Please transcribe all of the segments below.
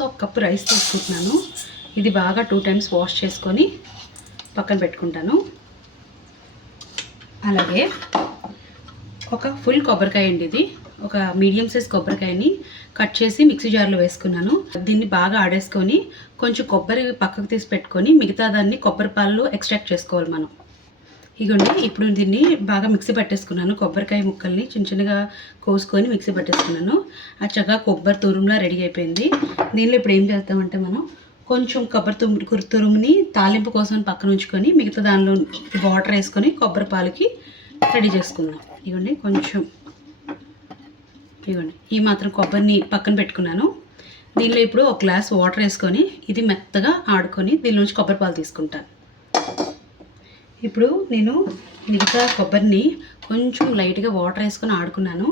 So 1 cup rice తీసుకుంటున్నాను. ఇది బాగా 2 టైమ్స్ వాష్ చేసుకొని పక్కన పెట్టుకుంటాను. అలాగే ఒక ఫుల్ కొబ్బరికాయ అండి, ఇది ఒక మీడియం సైజ్ కొబ్బరికాయని కట్ చేసి మిక్సీ జార్లో వేసుకున్నాను. దీన్ని బాగా ఆడేసుకొని కొంచెం కొబ్బరి పక్కకు తీసి పెట్టుకొని మిగతా దాన్ని కొబ్బరి పాలలో ఎక్స్ట్రాక్ట్ చేసుకోవాలి మనం. ఇగోండి, ఇప్పుడు దీన్ని బాగా మిక్సీ పట్టేసుకున్నాను. కొబ్బరికాయ ముక్కల్ని చిన్న చిన్నగా కోసుకొని మిక్సీ పట్టేసుకున్నాను. అది చక్కగా కొబ్బరి తురుములా రెడీ అయిపోయింది. దీనిలో ఇప్పుడు ఏం చేస్తామంటే మనం కొంచెం కొబ్బరి తురుముని తాలింపు కోసం పక్కన ఉంచుకొని మిగతా దానిలో వాటర్ వేసుకొని కొబ్బరి పాలకి రెడీ చేసుకుందాం. ఇవ్వండి, ఇవ్వండి ఈ మాత్రం కొబ్బరిని పక్కన పెట్టుకున్నాను. దీనిలో ఇప్పుడు 1 గ్లాస్ వాటర్ వేసుకొని ఇది మెత్తగా ఆడుకొని దీనిలోంచి కొబ్బరి పాలు తీసుకుంటాను. ఇప్పుడు నేను మిగతా కొబ్బరిని కొంచెం లైట్గా వాటర్ వేసుకొని ఆడుకున్నాను.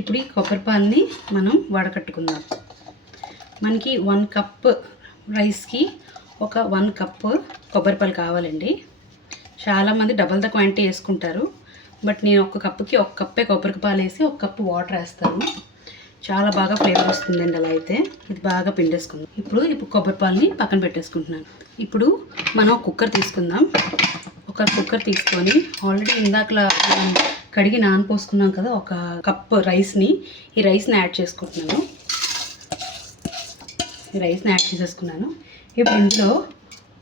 ఇప్పుడు ఈ కొబ్బరి పాలని మనం వడకట్టుకుందాం. మనకి 1 కప్ రైస్కి ఒక 1 కప్ కొబ్బరి పాలు కావాలండి. చాలామంది డబల్ ద క్వాంటిటీ వేసుకుంటారు, బట్ నేను 1 కప్పుకి 1 కప్పే కొబ్బరి పాలు వేసి 1 కప్పు వాటర్ వేస్తాను. చాలా బాగా ఫ్లేవర్ వస్తుందండి. అలా అయితే ఇది బాగా పిండేసుకుందాం. ఇప్పుడు కొబ్బరి పాలని పక్కన పెట్టేసుకుంటున్నాను. ఇప్పుడు మనం కుక్కర్ తీసుకుందాం. ఒక కుక్కర్ తీసుకొని ఆల్రెడీ ఇందాకలా కడిగి నానపోసుకున్నాం కదా 1 కప్ రైస్ని, ఈ రైస్ని యాడ్ చేసుకుంటున్నాను. ఈ రైస్ని యాడ్ చేసేసుకున్నాను. ఇప్పుడు ఇందులో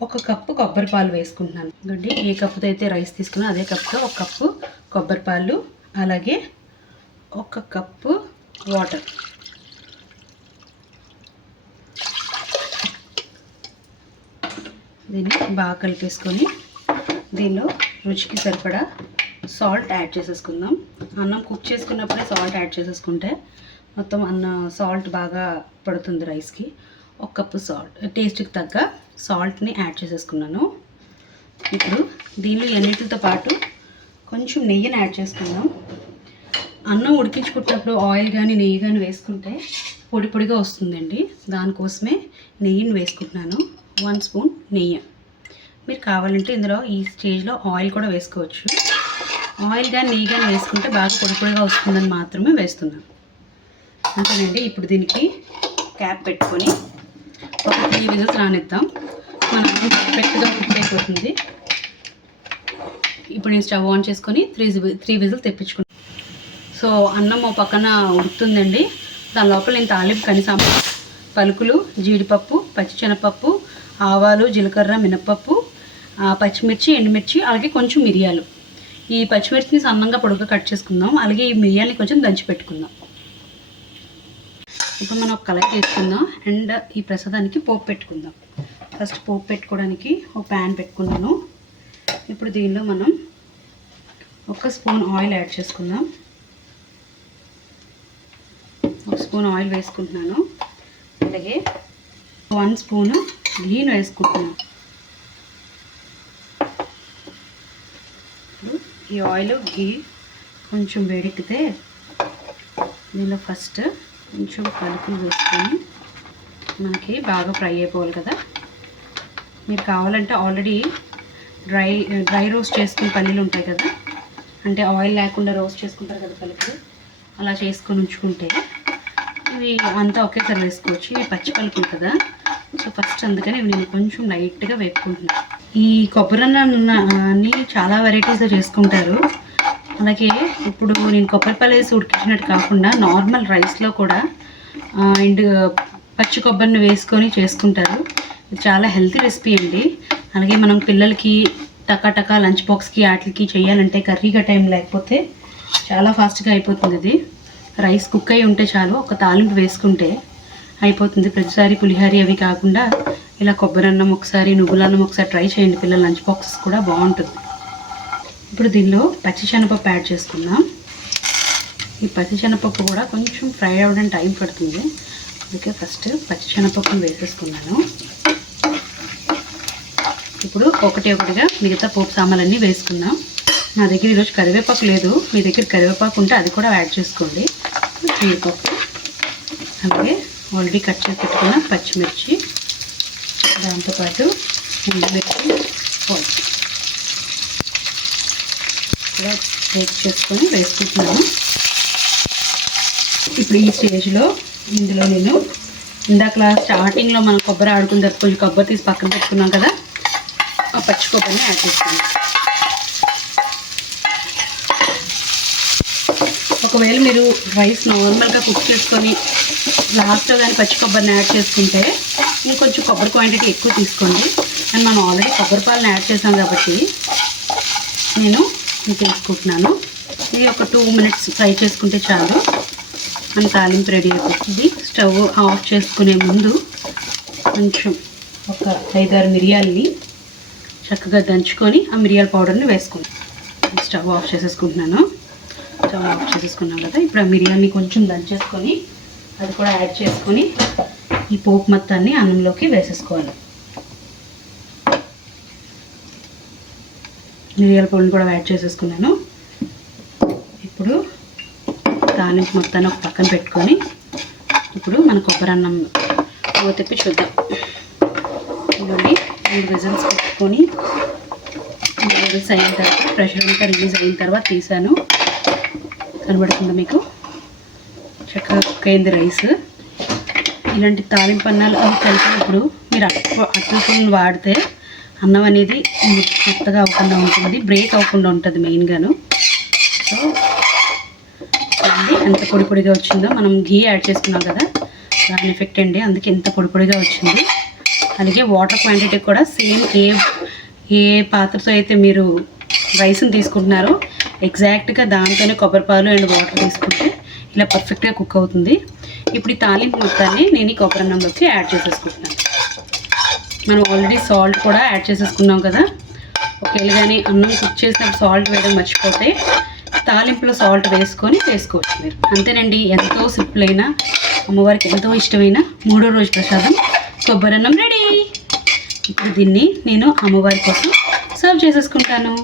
1 కప్పు కొబ్బరి పాలు వేసుకుంటున్నాను. ఎందుకంటే ఏ కప్పుతో అయితే రైస్ తీసుకున్నా అదే కప్పుతో 1 కప్పు కొబ్బరి పాలు, అలాగే 1 కప్పు వాటర్. దీన్ని బాగా కలిపేసుకొని దీనిలో రుచికి సరిపడా సాల్ట్ యాడ్ చేసేసుకుందాం. అన్నం కుక్ చేసుకున్నప్పుడే సాల్ట్ యాడ్ చేసేసుకుంటే మొత్తం సాల్ట్ బాగా పడుతుంది రైస్కి. 1 కప్పు సాల్ట్, టేస్ట్కి తగ్గ సాల్ట్ని యాడ్ చేసేసుకున్నాను. ఇప్పుడు దీనిలో ఎన్నిటితో పాటు కొంచెం నెయ్యిని యాడ్ చేసుకుందాం. అన్నం ఉడికించుకున్నప్పుడు ఆయిల్ కానీ నెయ్యి కానీ వేసుకుంటే పొడి పొడిగా వస్తుందండి. దానికోసమే నెయ్యిని వేసుకుంటున్నాను. 1 స్పూన్ నెయ్యి. మీరు కావాలంటే ఇందులో ఈ స్టేజ్లో ఆయిల్ కూడా వేసుకోవచ్చు. ఆయిల్ కానీ నెయ్యి కానీ వేసుకుంటే బాగా పొడి పొడిగా వస్తుందని మాత్రమే వేస్తున్నాను. అంతేనండి. ఇప్పుడు దీనికి క్యాప్ పెట్టుకొని ఒక 3 విజిల్స్ రానిద్దాం. మన అన్నం పర్ఫెక్ట్గా కుక్ అయిపోతుంది. ఇప్పుడు నేను స్టవ్ ఆన్ చేసుకొని 3 విజిల్స్ తెప్పించుకున్నాను. సో అన్నం ఓ పక్కన ఉడుకుతుందండి. దాని లోపల నేను తాలింపు కనిసాము పలుకులు, జీడిపప్పు, పచ్చిశనగపప్పు, ఆవాలు, జీలకర్ర, మినపప్పు, పచ్చిమిర్చి, ఎండుమిర్చి, అలాగే కొంచెం మిరియాలు. ఈ పచ్చిమిర్చిని సన్నంగా పొడుగ్గా కట్ చేసుకుందాం. అలాగే ఈ మిరియాలని కొంచెం దంచి పెట్టుకుందాం. ఇప్పుడు మనం ఒక కళాయి తీసుకుందాం అండ్ ఈ ప్రసాదానికి పోపు పెట్టుకుందాం. ఫస్ట్ పోపు పెట్టుకోవడానికి ఒక ప్యాన్ పెట్టుకున్నాను. ఇప్పుడు దీనిలో మనం 1 స్పూన్ ఆయిల్ యాడ్ చేసుకుందాం. 1 స్పూన్ ఆయిల్ వేసుకుంటున్నాను. అలాగే 1 స్పూను ఘీను వేసుకుంటున్నాను. ఈ ఆయిల్ ఘీ కొంచెం వేడెక్కితే దీనిలో ఫస్ట్ కొంచెం పలుకులు వేసుకొని మనకి బాగా ఫ్రై అయిపోవాలి కదా. మీరు కావాలంటే ఆల్రెడీ డ్రై రోస్ట్ చేసుకుని పల్లీలు ఉంటాయి కదా, అంటే ఆయిల్ లేకుండా రోస్ట్ చేసుకుంటారు కదా పలుకులు, అలా చేసుకొని ఉంచుకుంటే ఇవి అంతా ఒకేసారి వేసుకోవచ్చు. ఇవి పచ్చి పలుకులు కదా, సో ఫస్ట్ అందుకని నేను కొంచెం లైట్గా వేపుకుంటున్నాను. ఈ కొబ్బరి అన్నాన్ని చాలా వెరైటీస్గా చేసుకుంటారు. అలాగే ఇప్పుడు నేను కొబ్బరిపాలు వేసి ఉడికించినట్టు కాకుండా నార్మల్ రైస్లో కూడా అండ్ పచ్చి కొబ్బరిని వేసుకొని చేసుకుంటారు. ఇది చాలా హెల్తీ రెసిపీ అండి. అలాగే మనం పిల్లలకి టకా లంచ్ బాక్స్కి వాటికి చేయాలంటే కర్రీగా టైం లేకపోతే చాలా ఫాస్ట్గా అయిపోతుంది. ఇది రైస్ కుక్ అయి ఉంటే చాలు, ఒక తాలింపు వేసుకుంటే అయిపోతుంది. ప్రతిసారి పులిహోర అవి కాకుండా ఇలా కొబ్బరి అన్నం ఒకసారి, నువ్వుల అన్నం ఒకసారి ట్రై చేయండి. పిల్లల లంచ్ బాక్సెస్ కూడా బాగుంటుంది. ఇప్పుడు దీనిలో పచ్చిశనగపప్పు యాడ్ చేసుకుందాం. ఈ పచ్చిశనగపప్పు కూడా కొంచెం ఫ్రై అవ్వడానికి టైం పడుతుంది. అందుకే ఫస్ట్ పచ్చిశనగపప్పును వేసేసుకున్నాను. ఇప్పుడు ఒకటిగా మిగతా పోపు సామాన్లన్నీ వేసుకుందాం. నా దగ్గర ఈరోజు కరివేపాకు లేదు, మీ దగ్గర కరివేపాకు ఉంటే అది కూడా యాడ్ చేసుకోండి. జీడిపప్పు, అలాగే ఆల్రెడీ కట్ చేసి పెట్టుకున్న పచ్చిమిర్చి, దాంతోపాటు ఎండుమిర్చి ఇలా బేక్ చేసుకొని వేసుకుంటున్నాను. ఇప్పుడు ఈ స్టేజ్లో ఇందులో నేను ఇందాక స్టార్టింగ్లో మనం కొబ్బరి ఆడుకున్న తర్వాత కొంచెం కొబ్బరి తీసి పక్కన పెట్టుకున్నాం కదా, ఆ పచ్చి కొబ్బరిని యాడ్ చేసుకున్నాం. ఒకవేళ మీరు రైస్ నార్మల్గా కుక్ చేసుకొని లాస్ట్లో కానీ పచ్చి కొబ్బరిని యాడ్ చేసుకుంటే ఇంకొంచెం కొబ్బరి క్వాంటిటీ ఎక్కువ తీసుకోండి. అండ్ మనం ఆల్రెడీ కొబ్బరి పాలను యాడ్ చేసాం కాబట్టి నేను ఇది తీసుకుంటున్నాను. ఇది ఒక 2 minutes ఫ్రై చేసుకుంటే చాలు, మన తాలింపు రెడీ అయిపోతుంది. స్టవ్ ఆఫ్ చేసుకునే ముందు కొంచెం ఒక 5-6 మిరియాలని చక్కగా దంచుకొని ఆ మిరియాల పౌడర్ని వేసుకుని స్టవ్ ఆఫ్ చేసేసుకుంటున్నాను. స్టవ్ ఆఫ్ చేసేసుకున్నాం కదా, ఇప్పుడు ఆ మిరియాలని కొంచెం దంచేసుకొని అది కూడా యాడ్ చేసుకొని ఈ పోపు మొత్తాన్ని అన్నంలోకి వేసేసుకోవాలి. మిరియాల పొడిని కూడా యాడ్ చేసేసుకున్నాను. ఇప్పుడు తాలింపు మొత్తాన్ని ఒక పక్కన పెట్టుకొని ఇప్పుడు మన కొబ్బరి అన్నం తిప్పి చూద్దాం. ఇవ్వండి, 3 విజిల్స్ పెట్టుకొని 3 విజిల్స్ అయిన తర్వాత ప్రెషర్ అంతా రిలీజ్ అయిన తర్వాత తీసాను. కనబడుతుందా మీకు? చక్కగా కుక్ అయింది రైస్. ఇలాంటి తాలింపు అన్నాలు అవి కలిపినప్పుడు మీరు అట్ల వాడితే అన్నం అనేది మెత్తగా అవ్వకుండా ఉంటుంది, బ్రేక్ అవ్వకుండా ఉంటుంది మెయిన్గాను. సో ఎంత పొడి పొడిగా వచ్చిందో, మనం ఘీ యాడ్ చేసుకున్నాం కదా దాని ఎఫెక్ట్ అండి, అందుకే ఎంత పొడి పొడిగా వచ్చింది. అలాగే వాటర్ క్వాంటిటీ కూడా సేమ్ ఏ పాత్రతో అయితే మీరు రైస్ని తీసుకుంటున్నారో ఎగ్జాక్ట్గా దాంతోనే కొబ్బరిపాలు అండ్ వాటర్ తీసుకుంటే ఇలా పర్ఫెక్ట్గా కుక్ అవుతుంది. ఇప్పుడు ఈ తాలింపు మొత్తాన్ని నేను ఈ కొబ్బరి అన్నంలోకి యాడ్ చేసేసుకుంటున్నాను. మనం ఆల్రెడీ సాల్ట్ కూడా యాడ్ చేసేసుకున్నాం కదా, ఒకవేళ కానీ అన్నం కుక్ చేసినప్పుడు సాల్ట్ వేయడం మర్చిపోతే తాలింపులో సాల్ట్ వేసుకొని వేసుకోవచ్చు మీరు. అంతేనండి, ఎంతో సింపుల్ అయిన అమ్మవారికి ఎంతో ఇష్టమైన 3వ రోజు ప్రసాదం కొబ్బరి అన్నం రెడీ. ఇప్పుడు దీన్ని నేను అమ్మవారి కోసం సర్వ్ చేసేసుకుంటాను.